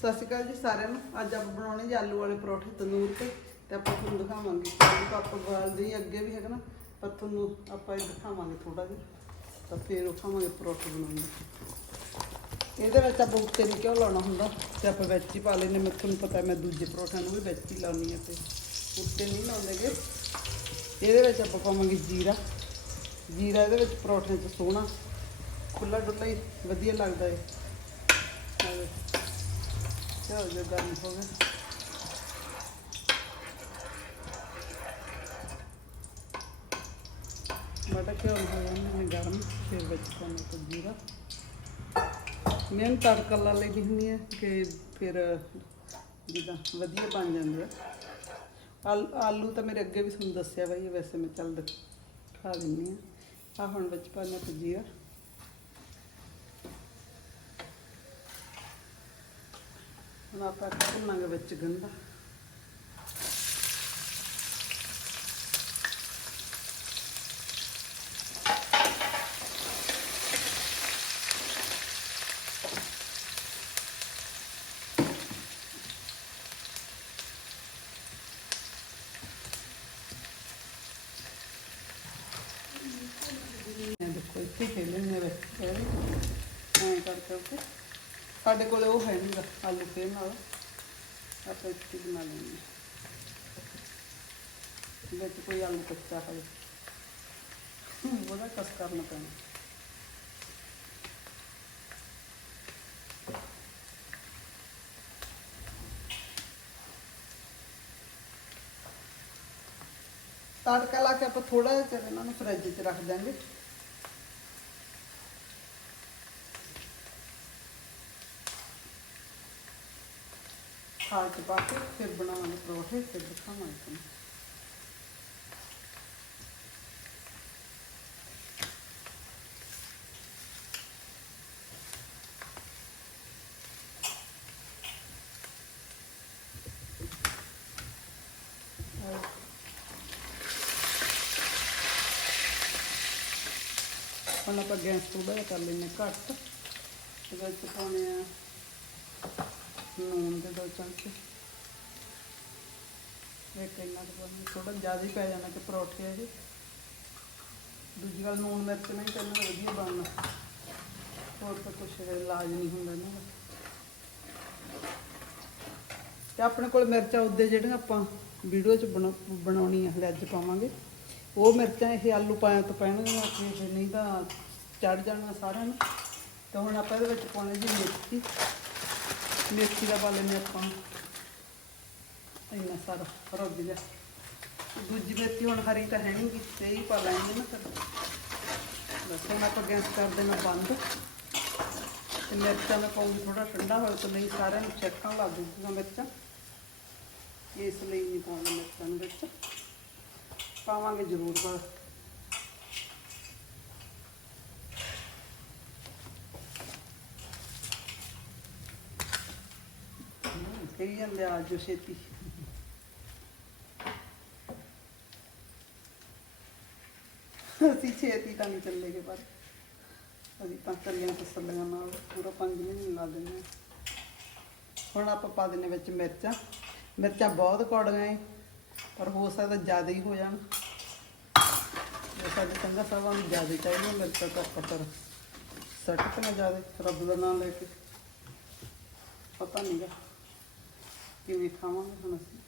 ਸਤਿ ਸ਼੍ਰੀ ਅਕਾਲ ਜੀ ਸਾਰਿਆਂ ਨੂੰ। ਅੱਜ ਆਪਾਂ ਬਣਾਉਣੇ ਜੀ ਆਲੂ ਵਾਲੇ ਪਰੌਠੇ ਤੰਦੂਰ ਤੇ ਤੇ ਆਪਾਂ ਤੁਹਾਨੂੰ ਦਿਖਾਵਾਂਗੇ। ਕਿਉਂਕਿ ਆਪਾਂ ਬਾਲਦੇ ਅੱਗੇ ਵੀ ਹੈਗਾ ਨਾ, ਪਰ ਤੁਹਾਨੂੰ ਆਪਾਂ ਇਹ ਦਿਖਾਵਾਂਗੇ ਥੋੜਾ ਜਿਹਾ। ਤਾਂ ਫਿਰ ਉਹ ਖਾਵਾਂਗੇ ਪਰੌਠੇ ਬਣਾਉਣੇ। ਇਹਦੇ ਵਿੱਚ ਆਪਾਂ ਉੱਤੇ ਨਹੀਂ ਕਿਉਂ ਲਾਉਣਾ ਹੁੰਦਾ ਤੇ ਆਪਾਂ ਵਿੱਚ ਹੀ ਪਾ ਲੈਨੇ ਮੈਂ ਤੁਹਾਨੂੰ ਪਤਾ ਮੈਂ ਦੂਜੇ ਪਰੌਠਿਆਂ ਨੂੰ ਵੀ ਵਿੱਚ ਹੀ ਲਾਉਣੀ ਆ ਤੇ ਉੱਤੇ ਨਹੀਂ ਲਾਉਂਦੇਗੇ ਇਹਦੇ ਵਿੱਚ ਆਪਾਂ ਪਾਵਾਂਗੇ ਜੀਰਾ। ਜੀਰਾ ਇਹਦੇ ਵਿੱਚ ਪਰੌਠਿਆਂ 'ਚ ਸੋਹਣਾ ਖੁੱਲਾ ਡੁੱਲਾ ਹੀ ਵਧੀਆ ਲੱਗਦਾ ਹੈ ਚਲੋ ਜੇ ਗਰਮ ਹੋ ਗਿਆ ਬੜਾ ਕਿਉਂ ਹੋ ਜਾਂਦਾ ਮੈਂ ਗਰਮ ਫਿਰ ਵਿੱਚ ਪਾਉਣਾ ਤੇ ਜੀਰਾ ਮੈਂ ਤੜਕਾ ਲਾ ਲਈ ਹੁੰਦੀ ਹੈ ਕਿ ਫਿਰ ਜਿੱਦਾਂ ਵਧੀਆ ਬਣ ਜਾਂਦੇ ਆ ਆਲੂ ਤਾਂ ਮੇਰੇ ਅੱਗੇ ਵੀ ਤੁਹਾਨੂੰ ਦੱਸਿਆ ਬਈ ਵੈਸੇ ਮੈਂ ਚੱਲ ਖਾ ਲੈਂਦੀ ਆ ਆ ਹੁਣ ਵਿੱਚ ਪਾਉਣਾ ਤੇ ਜੀਰਾ ਹੁਣ ਆਪਾਂ ਭੁੰਨਾਂਗੇ ਵਿੱਚ ਗੰਢਾ ਇਹ ਦੇਖੋ ਇੱਥੇ ਖੇਲੇ ਨੇ ਵਿੱਚ ਐਂ ਕਰ ਕਰਕੇ ਸਾਡੇ ਕੋਲ ਉਹ ਹੈ ਨਹੀਂਗਾ ਆਲੂ ਫੇਰ ਨਾਲ। ਆਪਾਂ ਇੱਥੇ ਬਣਾ ਲੈਂਦੇ ਵਿੱਚ ਕੋਈ ਆਲੂ ਕੱਚਾ ਹੋਵੇ। ਉਹਦਾ ਕਸ ਕਰਨਾ ਪੈਣਾ। ਤੜਕਾ ਲਾ ਕੇ ਆਪਾਂ ਥੋੜਾ ਜਿਹਾ ਚਿਰ ਇਹਨਾਂ ਨੂੰ ਫਰਿੱਜ 'ਚ ਰੱਖ ਦਾਂਗੇ ਖਾਲ ਚ ਪਾ ਕੇ ਫਿਰ ਬਣਾਵਾਂਗੇ ਪਰੌਂਠੇ, ਫਿਰ ਦਿਖਾਵਾਂਗੇ ਤੁਹਾਨੂੰ। ਹੁਣ ਆਪਾਂ ਗੈਸ ਥੋੜਾ ਜਿਹਾ ਕਰ ਲੈਂਦੇ ਹਾਂ ਘੱਟ। ਇਹਦੇ ਵਿੱਚ ਪਾਉਣੇ ਆ ਨੂਨ ਦੇ ਦੋ ਚਮਚੇ। ਇੱਕ ਇਹਨਾਂ ਕੁ ਪਾਉਣਾ ਥੋੜਾ ਜ਼ਿਆਦਾ ਹੀ ਪੈ ਜਾਣਾ ਕਿ ਪਰੌਠੇ ਆ ਇਹ। ਦੂਜੀ ਗੱਲ ਨੂਨ ਮਿਰਚ ਨਹੀਂ ਪਹਿਲਾਂ ਵਧੀਆ ਬਣਨਾ। ਹੋਰ ਤਾਂ ਕੁਛ ਇਲਾਜ ਨਹੀਂ ਹੁੰਦਾ ਇਹਨਾਂ ਦਾ। ਤੇ ਆਪਣੇ ਕੋਲ ਮਿਰਚਾਂ ਉੱਦੇ ਜਿਹੜੀਆਂ ਆਪਾਂ ਵੀਡੀਓ 'ਚ ਬਣਾ- ਬਣਾਉਣੀ ਆ ਹਲੇ ਅੱਜ ਪਾਵਾਂਗੇ। ਉਹ ਮਿਰਚਾਂ ਇਹ ਆਲੂ ਪਾਇਆ ਤੋਂ ਪੈਣਗੀਆਂ ਨਹੀਂ ਤਾਂ ਚੜ ਜਾਣਾ ਸਾਰਿਆਂ ਨੂੰ। ਤੇ ਹੁਣ ਆਪਾਂ ਇਹਦੇ ਵਿੱਚ ਪਾਉਣੇ ਜੀ ਮੇਥੀ। ਮੇਥੀ ਦਾ ਪਾ ਲੈਂਦੇ ਆਪਾਂ ਇੰਨਾ ਸਾਰਾ ਰੋਜ ਜਾ ਦੂਜੀ ਮੇਥੀ ਹੁਣ ਹਰੀ ਤਾਂ ਹੈ ਨਹੀਂ ਤੇ ਹੀ ਪਾ ਲਾਂਗੇ ਨਾ ਫਿਰ ਬਸ ਹੁਣ ਆਪਾਂ ਗੈਸ ਕਰ ਦੇਣਾ ਬੰਦ ਤੇ ਮਿਰਚਾਂ ਦਾ ਪਾਉਂਗੀ ਥੋੜਾ ਠੰਡਾ ਹੋਇਆ ਤਾਂ ਨਹੀਂ ਸਾਰਿਆਂ ਨੂੰ ਚੱਕਣ ਲੱਗ ਜੂਗਾ ਮਿਰਚਾਂ ਇਸ ਲਈ ਨਹੀਂ ਪਾਉਂਦੇ ਮਿਰਚਾਂ ਨੂੰ ਵਿੱਚ ਪਾਵਾਂਗੇ ਜ਼ਰੂਰ ਬਸ ਕਹੀ ਜਾਂਦੇ ਆ ਜੋ ਛੇਤੀ ਅਸੀਂ ਛੇਤੀ ਤਾਂ ਨਹੀਂ ਚੱਲੇਗੇ ਪਰ ਅਸੀਂ ਤਾਂ ਕੱਲੀਆਂ ਤਸੱਲੀਆਂ ਨਾਲ ਪੂਰਾ ਪੰਜ ਮਹੀਨੇ ਲਾ ਦਿੰਦੇ ਹਾਂ ਹੁਣ ਆਪਾਂ ਪਾ ਦਿੰਨੇ ਵਿੱਚ ਮਿਰਚਾਂ ਮਿਰਚਾਂ ਬਹੁਤ ਕੌੜੀਆਂ ਏ ਪਰ ਹੋ ਸਕਦਾ ਜ਼ਿਆਦਾ ਹੀ ਹੋ ਜਾਣ ਇਹ ਸਾਡੇ ਚੰਗਾ ਸਾਹਿਬਾਂ ਨੂੰ ਜ਼ਿਆਦਾ ਚਾਹੀਦੀਆਂ ਮਿਰਚਾਂ ਤਾਂ ਪੱਤਰ ਫਿਰ ਸੱਟ ਤੇ ਜ਼ਿਆਦਾ ਰੱਬ ਦਾ ਨਾਮ ਲੈ ਕੇ ਪਤਾ ਨਹੀਂਗਾ ਕਿਵੇਂ ਖਾਵਾਂਗੇ ਹੁਣ ਅਸੀਂ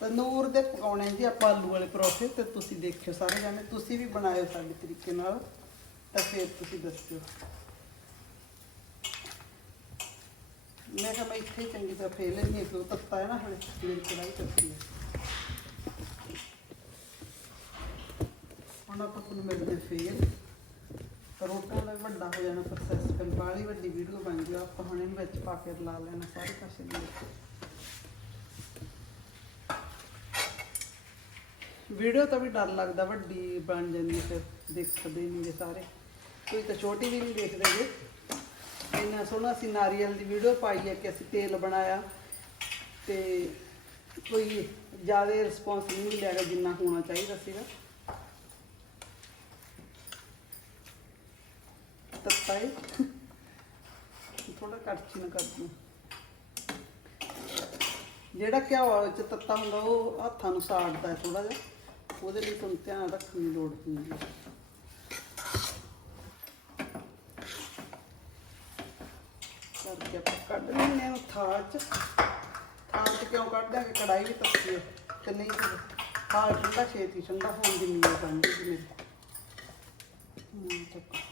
ਤੰਦੂਰ ਦੇ ਪਕਾਉਣੇ ਜੀ ਆਪਾਂ ਆਲੂ ਵਾਲੇ ਪਰੌਠੇ ਤੇ ਤੁਸੀਂ ਦੇਖਿਓ ਸਾਰੇ ਜਾਣੇ ਤੁਸੀਂ ਵੀ ਬਣਾਇਓ ਸਾਡੇ ਤਰੀਕੇ ਨਾਲ ਤਾਂ ਫਿਰ ਤੁਸੀਂ ਦੱਸਿਓ ਮੈਂ ਕਿਹਾ ਮੈਂ ਇੱਥੇ ਚੰਗੀ ਤਰ੍ਹਾਂ ਫੇਲ ਲੈਣੀ ਹੈ ਕਿਉਂ ਤੱਤਾ ਹੈ ਨਾ ਹਲੇ ਮੇਰੀ ਕੜਾਈ ਤੱਤੀ ਹੈ ਹੁਣ ਆਪਾਂ ਤੁਹਾਨੂੰ ਮਿਲਦੇ ਫੇਰ ਰੋਟਾਂ ਦਾ ਵੀ ਵੱਡਾ ਹੋ ਜਾਣਾ ਪ੍ਰੋਸੈਸ ਫਿਰ ਬਾਹਲੀ ਵੱਡੀ ਵੀਡੀਓ ਬਣ ਗਈ ਆਪਾਂ ਹੁਣ ਇਹਨੂੰ ਵਿੱਚ ਪਾ ਕੇ ਲਾ ਲੈਣਾ, ਸਾਰੇ ਪਾਸੇ ਨੂੰ ਵੀਡੀਓ ਤਾਂ ਵੀ ਡਰ ਲੱਗਦਾ, ਵੱਡੀ ਬਣ ਜਾਂਦੀ ਫਿਰ, ਦੇਖਦੇ ਨਹੀਂ ਗੇ ਸਾਰੇ। ਕੋਈ ਤਾਂ ਛੋਟੀ ਵੀ ਨਹੀਂ ਦੇਖਦੇ ਜੇ ਇੰਨਾ ਸੋਹਣਾ ਅਸੀਂ ਨਾਰੀਅਲ ਦੀ ਵੀਡੀਓ ਪਾਈ ਹੈ ਕਿ ਅਸੀਂ ਤੇਲ ਬਣਾਇਆ ਤੇ ਕੋਈ ਜ਼ਿਆਦਾ ਰਿਸਪੌਂਸ ਨਹੀਂ ਮਿਲਿਆ ਗਾ ਜਿੰਨਾ ਹੋਣਾ ਚਾਹੀਦਾ ਸੀਗਾ। ਤੱਤਾ ਹੈ ਥੋੜਾ ਕੜਛੀ ਨਾਲ ਕਰ ਦੂੰ ਜਿਹੜਾ ਘਿਓ ਵਾਲੇ ਤੱਤਾ ਹੁੰਦਾ, ਉਹ ਹੱਥਾਂ ਨੂੰ ਸਾੜਦਾ ਹੈ ਥੋੜਾ ਜਿਹਾ। ਉਹਦੇ ਲਈ ਤੁਹਾਨੂੰ ਧਿਆਨ ਰੱਖਣ ਦੀ ਲੋੜ ਹੁੰਦੀ ਹੈ। ਕਰਕੇ ਆਪਾਂ ਕੱਢ ਲੈਂਦੇ ਹਾਂ ਥਾਲ ਚ। ਥਾਲ ਚ ਕਿਉਂ ਕੱਢਦੇ ਹਾਂ ਕਿ ਕੜਾਈ ਵੀ ਤੱਤੀ ਹੈ। ਤੇ ਨਹੀਂ ਤੇ ਥਾਲ ਠੰਡਾ, ਛੇਤੀ ਠੰਡਾ ਹੋਣ ਦੀ ਨੀਂਦ ਬਣਦੀ ਜੀ ਮੇਰੀ। ਹੂੰ, ਚੱਕੋ।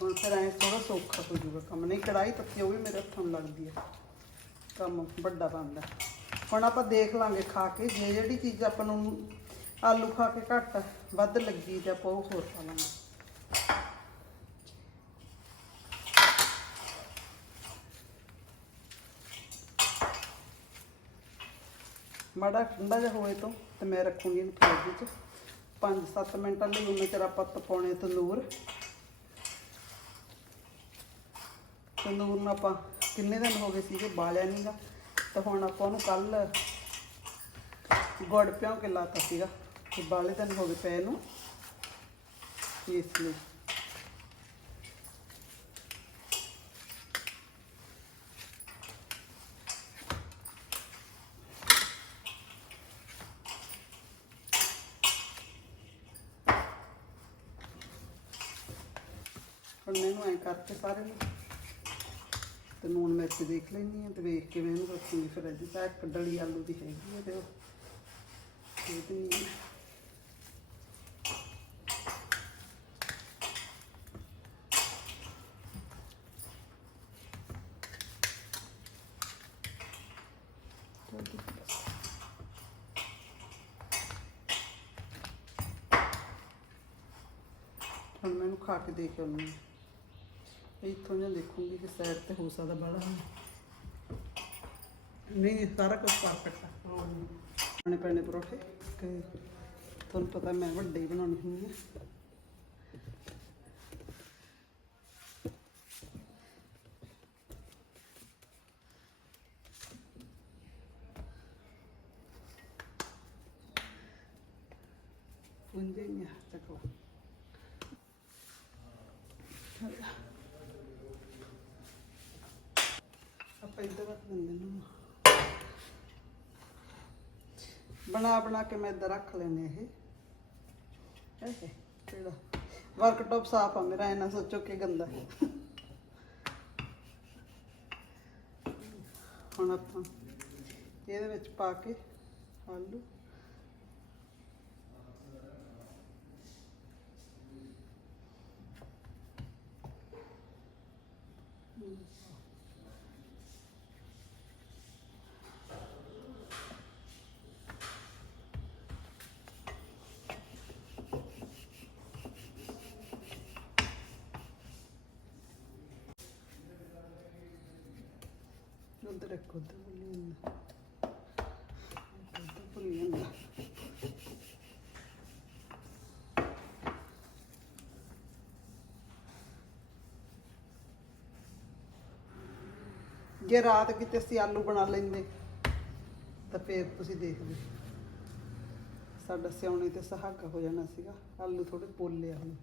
ਹੁਣ ਫਿਰ ਐਂ ਥੋੜਾ ਸੌਖਾ ਹੋ ਜਾਊਗਾ ਕੰਮ। ਨਹੀਂ ਕੜਾਈ ਤੱਤੀ, ਉਹ ਵੀ ਮੇਰੇ ਹੱਥਾਂ ਨੂੰ ਲੱਗਦੀ ਹੈ ਕੰਮ ਵੱਡਾ ਬਣਦਾ। ਹੁਣ ਆਪਾਂ ਦੇਖ ਲਾਂਗੇ ਖਾ ਕੇ, ਜੇ ਜਿਹੜੀ ਚੀਜ਼ ਆਪਾਂ ਨੂੰ ਆਲੂ ਖਾ ਕੇ ਘੱਟ ਵੱਧ ਲੱਗੀ ਤੇ ਆਪਾਂ ਉਹ ਹੋਰ ਪਾ ਲਾਂਗੇ। ਮਾੜਾ ਠੰਡਾ ਜਿਹਾ ਹੋਏ ਤੋਂ ਤੇ ਮੈਂ ਰੱਖੂੰਗੀ ਇਹਨੂੰ ਫਰਿੱਜ ਵਿੱਚ 5-7 ਮਿੰਟਾਂ ਲਈ ਉਹਨੇ ਚਿਰ ਆਪਾਂ ਤਪਾਉਣੇ ਤੰਦੂਰ। ਤੰਦੂਰ ਨੂੰ ਆਪਾਂ ਕਿੰਨੇ ਦਿਨ ਹੋ ਗਏ ਸੀਗੇ ਬਾਲਿਆ ਨਹੀਂਗਾ, ਤਾਂ ਹੁਣ ਆਪਾਂ ਉਹਨੂੰ ਕੱਲ ਗੁੜ ਪਿਓ ਕੇ ਲਾਤਾ ਸੀਗਾ, ਤੇ ਬਾਲੇ ਦਿਨ ਹੋ ਗਏ ਪਏ ਨੂੰ। ਇਸ ਲਈ। ਹੁਣ ਮੈਨੂੰ ਐਂ ਕਰਕੇ ਸਾਰੇ ਨੂੰ ਤੇ ਨੂਣ ਮਿਰਚ ਦੇਖ ਲੈਣੀ ਆ ਤੇ ਵੇਖ ਕੇ ਮੈਂ ਇਹਨੂੰ ਰੱਖੂਗੀ ਫਿਰ ਅੱਜ ਤੱਕ ਡਲੀ ਆਲੂ ਦੀ ਹੈਗੀ ਆ ਤੇ ਉਹ ਦੇ ਦਿੰਦੀ ਹਾਂ। ਹੁਣ ਮੈਨੂੰ ਖਾ ਕੇ ਦੇਖ ਆਉਂਦੀ ਹਾਂ ਇੱਥੋਂ ਜਾਂ ਦੇਖੂੰਗੀ ਕਿ ਸਾਈਡ ਤੇ ਹੋ ਸਕਦਾ ਬਾਹਲਾ ਨਹੀਂ ਸਾਰਾ ਕੁਝ ਪਰਫੈਕਟ ਆ। ਖਾਣੇ ਪੈਣੇ ਪਰੋਠੇ। ਕਿ ਤੁਹਾਨੂੰ ਪਤਾ ਮੈਂ ਵੱਡੇ ਬਣਾਉਣੇ ਹੁੰਦੇ ਆ ਪੁੰਜੇ ਨਹੀਂ ਚੱਕੋ ਆਪਾਂ ਇੱਧਰ ਰੱਖ ਦਿੰਦੇ ਨੂੰ ਬਣਾ ਬਣਾ ਕੇ ਮੈਂ ਇੱਧਰ ਰੱਖ ਲੈਨੇ ਇਹ। ਇਹ ਕਿਹੜਾ? ਵਰਕਟਾਪ ਸਾਫ਼ ਆ ਮੇਰਾ ਇਹਨਾਂ ਸੋਚੋ ਕਿ ਗੰਦਾ। ਹੁਣ ਆਪਾਂ ਇਹਦੇ ਵਿੱਚ ਪਾ ਕੇ ਆਲੂ। ਉਧਰ ਇੱਕ ਉਧਰ ਭੁੱਲੀ ਜਾਂਦਾ ਉਧਰ ਭੁੱਲੀ ਜਾਂਦਾ ਜੇ ਰਾਤ ਕਿਤੇ ਅਸੀਂ ਆਲੂ ਬਣਾ ਲੈਂਦੇ, ਤਾਂ ਫੇਰ ਤੁਸੀਂ ਦੇਖਦੇ ਸਾਡਾ ਸਿਉਣੇ ਤੇ ਸਹਾਗਾ ਹੋ ਜਾਣਾ ਸੀਗਾ। ਆਲੂ ਥੋੜੇ ਪੋਲੇ ਆ ਹੁਣ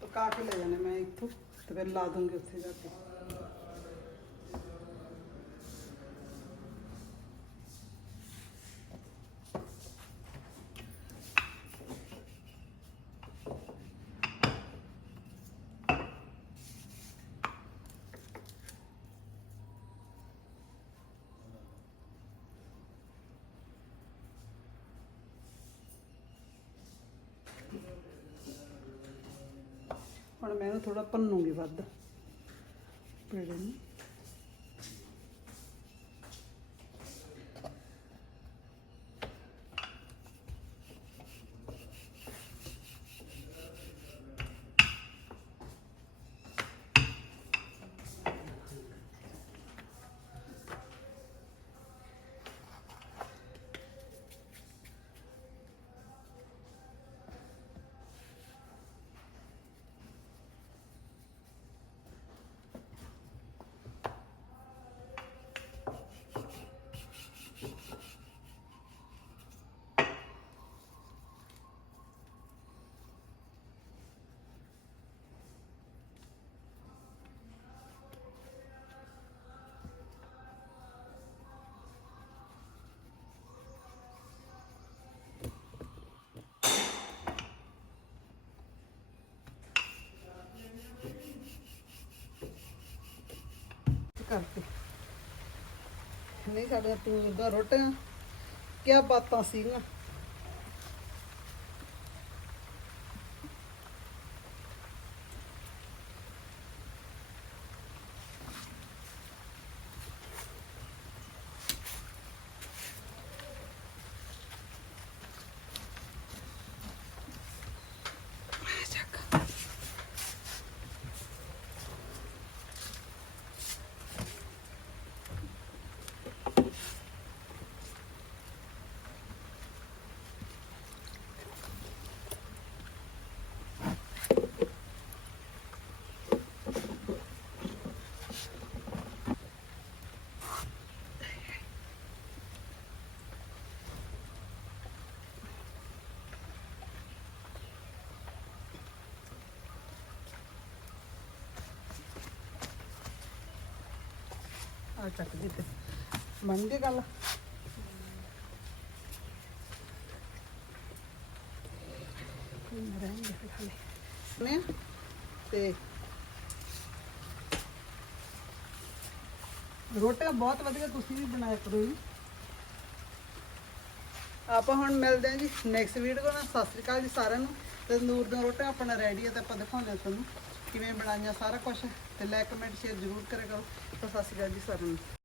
ਪਕਾ ਕੇ ਲੈ ਜਾਣੇ ਮੈਂ ਇੱਥੋਂ ਤੇ ਫਿਰ ਲਾ ਦੂੰਗੀ ਉੱਥੇ ਜਾ ਕੇ। ਹੁਣ ਮੈਂ ਇਹਨੂੰ ਥੋੜਾ ਭੰਨੂਗੀ ਵੱਧ। ਪੇੜੇ ਨੂੰ। ਕਰਤੇ ਨਹੀਂ ਸਾਡਾ ਤੂੰ ਦਾ ਰੋਟੀਆਂ ਕਿਆ ਬਾਤਾਂ ਸੀਗੀਆਂ। ਆ ਚੱਕ ਤੇ ਬਣ ਗਈ ਗੱਲ? ਨੇ ਤੇ ਰੋਟੀਆਂ ਬਹੁਤ ਵਧੀਆ ਤੁਸੀਂ ਵੀ ਬਣਾਇਆ ਕਰੋ ਜੀ। ਆਪਾਂ ਹੁਣ ਮਿਲਦੇ ਹਾਂ ਜੀ ਨੈਕਸਟ ਵੀਡੀਓ ਨਾਲ। ਸਤਿ ਸ੍ਰੀ ਅਕਾਲ ਜੀ ਸਾਰਿਆਂ ਨੂੰ। ਤੇ ਨੂਰ ਦੀਆਂ ਰੋਟੀਆਂ ਆਪਣਾ ਰੈਡੀ ਹੈ ਤੇ ਆਪਾਂ ਦਿਖਾਉਂਦੇ ਹਾਂ ਤੁਹਾਨੂੰ ਕਿਵੇਂ ਬਣਾਈਆਂ ਸਾਰਾ ਕੁਝ ਤੇ ਲਾਈਕ ਕਮੈਂਟ ਸ਼ੇਅਰ ਜ਼ਰੂਰ ਕਰਿਆ ਕਰੋ। ਤਾਂ ਸਤਿ ਸ੍ਰੀ ਅਕਾਲ ਜੀ ਸਾਰਿਆਂ ਨੂੰ।